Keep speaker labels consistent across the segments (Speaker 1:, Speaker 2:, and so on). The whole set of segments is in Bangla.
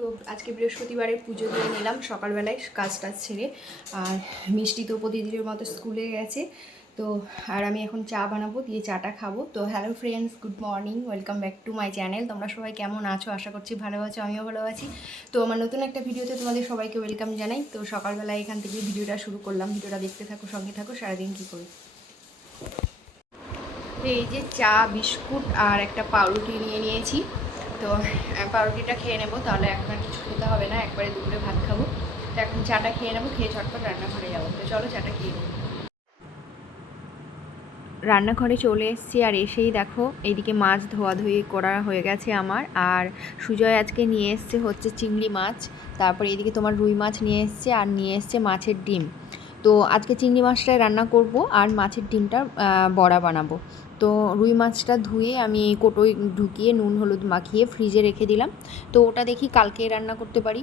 Speaker 1: তো আজকে বৃহস্পতিবারে পুজো দিয়ে নিলাম, সকালবেলায় কাজ টাজ ছেড়ে আর মিষ্টি তো প্রতিদিনের মতো স্কুলে গেছে, তো আর আমি এখন চা বানাবো, দিয়ে চাটা খাব। তো hello friends good morning welcome back to my channel তোমরা সবাই কেমন আছো? আশা করছি ভালো আছো, আমিও ভালো আছি। তো আমার নতুন একটা ভিডিওতে তোমাদের সবাইকে ওয়েলকাম জানাই। তো সকালবেলায় এখান থেকে ভিডিওটা শুরু করলাম। ভিডিওটা দেখতে থাকো, সঙ্গে থাকো, সারাদিন কী করি। এই যে চা, বিস্কুট আর একটা পাউরুটি নিয়ে নিয়েছি। তো পাউরুটিটা খেয়ে নেব, তাহলে এখন আর কিছু খেতে হবে না, একবারে দুপুরে ভাত খাব। তো এখন চাটা খেয়ে নেব, খেয়ে চটপট রান্নাঘরে যাব। তো চলো চাটা খেয়ে নেব রান্নাঘরে চলে এসেছি, আর এসেই দেখো, এইদিকে মাছ ধোয়াধুয়ি করা হয়ে গেছে আমার, আর সুজয় আজকে নিয়ে এসছে হচ্ছে চিংড়ি মাছ। তারপর এইদিকে তোমার রুই মাছ নিয়ে এসছে, আর নিয়ে এসছে মাছের ডিম। তো আজকে চিংড়ি মাছটাই রান্না করব, আর মাছের ডিমটা বড়া বানাবো। তো রুই মাছটা ধুয়ে আমি কোটোয় ঢুকিয়ে নুন, হলুদ মাখিয়ে ফ্রিজে রেখে দিলাম। তো ওটা দেখি কালকে রান্না করতে পারি।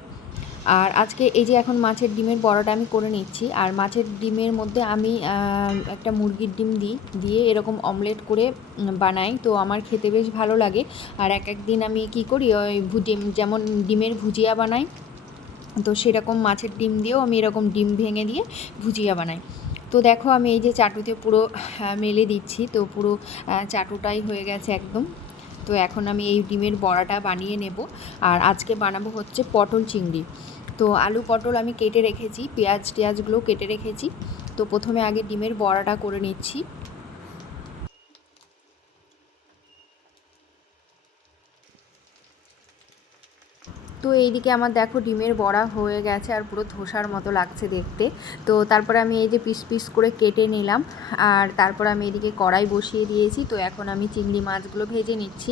Speaker 1: আর আজকে এই যে এখন মাছের ডিমের বড়াটা আমি করে নিচ্ছি। আর মাছের ডিমের মধ্যে আমি একটা মুরগির ডিম দিই, দিয়ে এরকম অমলেট করে বানাই। তো আমার খেতে বেশ ভালো লাগে। আর এক এক দিন আমি কি করি, ওই ভুজি, যেমন ডিমের ভুজিয়া বানাই, তো সেরকম মাছের ডিম দিয়েও আমি এরকম ডিম ভেঙে দিয়ে ভুজিয়া বানাই। তো দেখো আমি এই যে চাটুতে পুরো মেলে দিচ্ছি। তো পুরো চাটুটাই হয়ে গেছে একদম। তো এখন আমি এই ডিমের বড়াটা বানিয়ে নেব। আর আজকে বানাবো হচ্ছে পটল চিংড়ি। তো আলু পটল আমি কেটে রেখেছি, পেঁয়াজ টেয়াজগুলো কেটে রেখেছি। তো প্রথমে আগে ডিমের বড়াটা করে নিচ্ছি। তো এইদিকে আমার দেখো ডিমের বড়া হয়ে গেছে আর পুরো ধোসার মতো লাগছে দেখতে। তো তারপরে আমি এই যে পিস পিস করে কেটে নিলাম। আর তারপর আমি এদিকে কড়াই বসিয়ে দিয়েছি। তো এখন আমি চিংড়ি মাছগুলো ভেজে নিচ্ছি।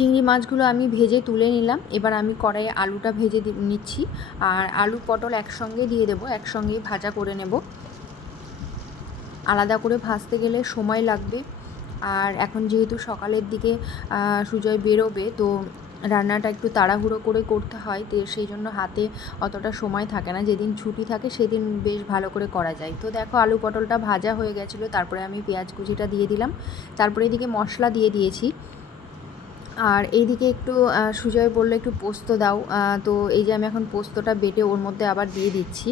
Speaker 1: চিংড়ি মাছগুলো আমি ভেজে তুলে নিলাম। এবার আমি কড়াইয়ে আলুটা ভেজে নিচ্ছি আর আলু পটল একসঙ্গে দিয়ে দেবো একসঙ্গেই ভাজা করে নেব। আলাদা করে ভাজতে গেলে সময় লাগবে। আর এখন যেহেতু সকালের দিকে সুজয় বেরোবে, তো রান্নাটা একটু তাড়াহুড়ো করে করতে হয়, তো সেই জন্য হাতে অতটা সময় থাকে না। যেদিন ছুটি থাকে সেদিন বেশ ভালো করে করা যায়। তো দেখো আলু পটলটা ভাজা হয়ে গেছিল, তারপরে আমি পেঁয়াজ কুচিটা দিয়ে দিলাম। তারপরে এদিকে মশলা দিয়ে দিয়েছি। আর এইদিকে একটু সুজয় বলল একটু পোস্ত দাও। তো এই যে আমি এখন পোস্তটা বেটে ওর মধ্যে আবার দিয়ে দিচ্ছি।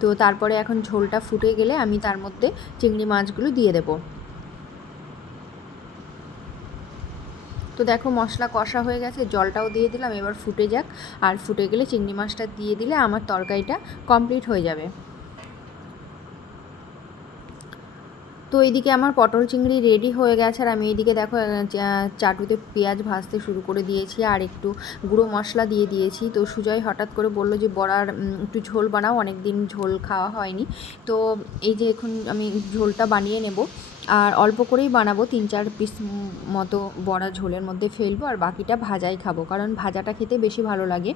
Speaker 1: তো তারপরে এখন ঝোলটা ফুটে গেলে আমি তার মধ্যে চিংড়ি মাছগুলো দিয়ে দেবো। তো দেখো মশলা কষা হয়ে গেছে, জলটাও দিয়ে দিলাম, এবার ফুটে যাক। আর ফুটে গেলে চিংড়ি মাছটা দিয়ে দিলে আমার তরকারিটা কমপ্লিট হয়ে যাবে। তো এইদিকে আমার পটল চিংড়ি রেডি হয়ে গেছে আর আমি এইদিকে দেখো চাটুতে পেঁয়াজ ভাজতে শুরু করে দিয়েছি আর একটু গুঁড়ো মশলা দিয়ে দিয়েছি। তো সুজয় হঠাৎ করে বলল যে, বড়ার একটু ঝোল বানাও অনেক দিন ঝোল খাওয়া হয়নি। তো এই যে এখন আমি ঝোলটা বানিয়ে নেব আর অল্প করেই বানাবো, তিন চার পিস মতো বড়া ঝোলের মধ্যে ফেলব আর বাকিটা ভাজাই খাব। কারণ ভাজাটা খেতে বেশি ভালো লাগে।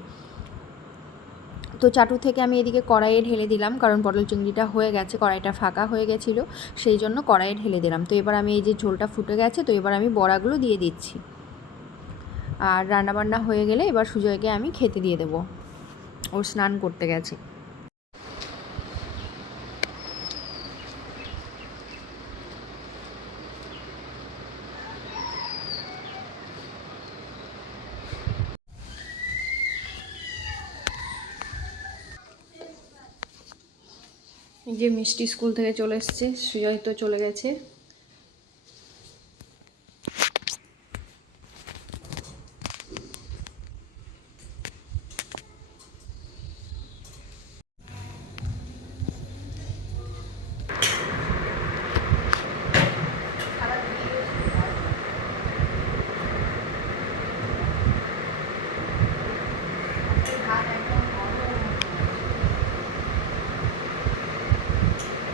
Speaker 1: তো চাটু থেকে আমি এদিকে কড়াইয়ে ঢেলে দিলাম, কারণ পটল চিংড়িটা হয়ে গেছে, কড়াইটা ফাঁকা হয়ে গেছিল, সেই জন্য কড়াইয়ে ঢেলে দিলাম। তো এবার আমি এই যে ঝোলটা ফুটে গেছে, তো এবার আমি বড়াগুলো দিয়ে দিচ্ছি। আর রান্নাবান্না হয়ে গেলে এবার সুজয়কে আমি খেতে দিয়ে দেবো। ও স্নান করতে গেছে। এই যে মিষ্টি স্কুল থেকে চলে এসছে সুজয় তো চলে গেছে।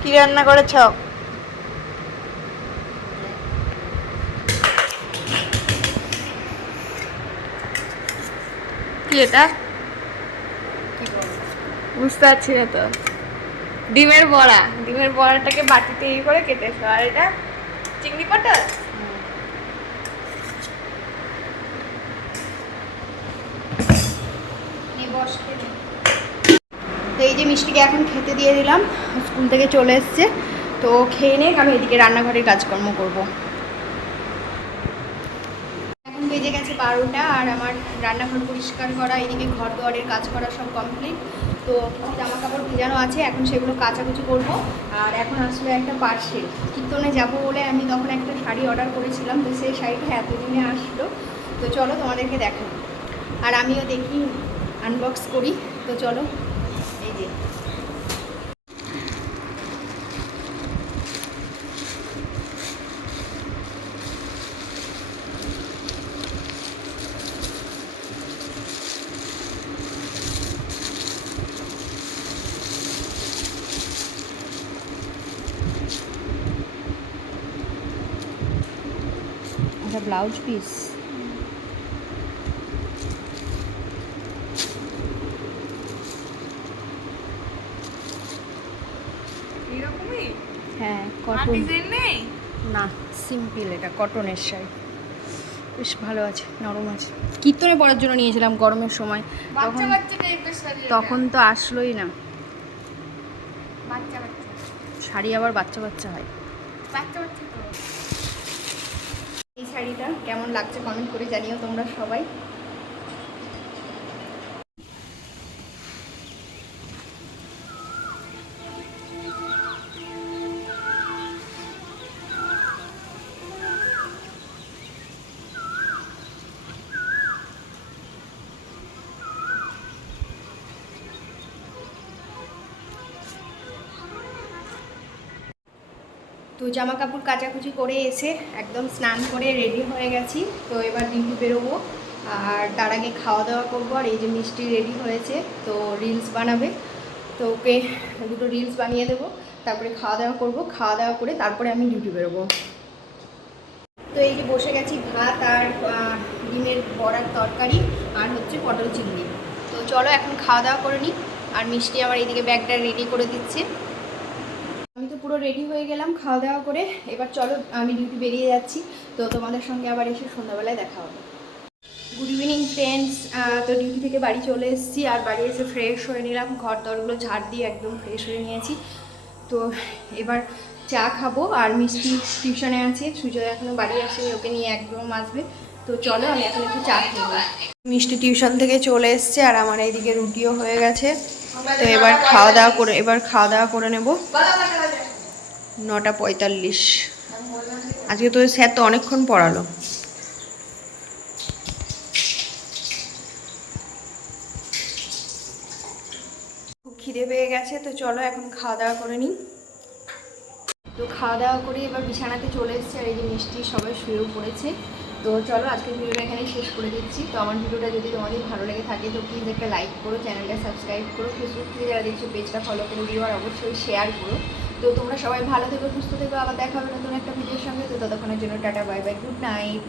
Speaker 2: কি রান্না করেছ? বুঝতে পারছি না তো। ডিমের বড়া। ডিমের বড়াটাকে করে চিংড়ি পটল?
Speaker 1: তো এই যে মিষ্টিকে এখন খেতে দিয়ে দিলাম, স্কুল থেকে চলে এসছে। তো খেয়ে নে আমি এদিকে রান্নাঘরের কাজকর্ম করব। এখন বেজে গেছে বারোটা আর আমার রান্নাঘর পরিষ্কার করা, এদিকে ঘর দুয়ারের কাজ করা সব কমপ্লিট তো জামা কাপড় ভেজানো আছে, এখন সেগুলো কাচাকুচি করব। আর এখন আসলে একটা পার্সেল কীর্তনে যাব বলে আমি তখন একটা শাড়ি অর্ডার করেছিলাম, তো সেই শাড়িটা এতদিনে আসলো। তো চলো তোমাদেরকে দেখো আর আমিও দেখি আনবক্স করি। তো চলো। এই যে একটা ব্লাউজ পিস
Speaker 2: এরকমই
Speaker 1: হ্যাঁ কটন
Speaker 2: ডিজাইন নেই?
Speaker 1: না সিম্পল এটা কটনের শাড়ি। বেশ ভালো আছে নরম আছে। কীর্তনে পরার জন্য নিয়েছিলাম গরমের সময়। তখন। তখন তো আসলোই না। শাড়ি আবার বাচ্চা বাচ্চা হয় এই শাড়িটা কেমন লাগছে কমেন্ট করে জানিও তোমরা সবাই। জামা কাপড় কাচাকুচি করে এসে একদম স্নান করে রেডি হয়ে গেছি। তো এবার ডিউটি বেরোবো। আর তার আগে খাওয়া দাওয়া করব। আর এই যে মিষ্টি রেডি হয়েছে, তো রিলস বানাবে। তো ওকে দুটো রিলস বানিয়ে দেবো। তারপরে খাওয়া দাওয়া করব। খাওয়া দাওয়া করে তারপরে আমি ডিউটি বেরোবো। তো এই যে বসে গেছি ভাত আর ডিমের বড়ার তরকারি আর হচ্ছে পটল চিংড়ি। তো চলো এখন খাওয়া দাওয়া করে নিই। আর মিষ্টি আমার এইদিকে ব্যাগটা রেডি করে দিচ্ছে। তো পুরো রেডি হয়ে গেলাম, খাওয়া দাওয়া করে। এবার চলো, আমি ডিউটি বেরিয়ে যাচ্ছি। তো তোমাদের সঙ্গে আবার এসে সন্ধ্যাবেলায় দেখা হবে। গুড ইভিনিং ফ্রেন্ডস তো ডিউটি থেকে বাড়ি চলে এসেছি আর বাড়ি এসে ফ্রেশ হয়ে নিলাম। ঘর দরগুলো ঝাড় দিয়ে একদম ফ্রেশ হয়ে নিয়েছি। তো এবার চা খাব আর মিষ্টি টিউশনে আছে। সুজয় এখনও বাড়ি আসেনি, ওকে নিয়ে একদম আসবে। তো চলো, আমি এখন একটু চা খাব মিষ্টি টিউশন থেকে চলে এসছে আর আমার এইদিকে রুটিও হয়ে গেছে। তো এবার খাওয়া দাওয়া করে এবার খাওয়া দাওয়া করে নেব। নটা পঁয়তাল্লিশ। আজকে তোদের স্যার তো অনেকক্ষণ পড়ালো। খিদে পেয়ে গেছে, তো চলো এখন খাওয়া দাওয়া করে নিই। তো খাওয়া দাওয়া করে এবার বিছানাতে চলে এসেছে আর এই যে মিষ্টি সবাই শুয়েও পড়েছে। তো চলো আজকের ভিডিওটা এখানে শেষ করে দিচ্ছি। তো আমার ভিডিওটা যদি তোমাদের ভালো লেগে থাকে, তো প্লিজ একটা লাইক করো, চ্যানেলটা সাবস্ক্রাইব করো। ফেসবুক থেকে যারা দেখছ পেজটা ফলো করে দিও আর অবশ্যই শেয়ার করো। তো তোমরা সবাই ভালো থেকো, সুস্থ থেকো, আবার দেখা হবে নতুন একটা ভিডিওর সঙ্গে। তো ততক্ষণের জন্য tata, bye bye, good night.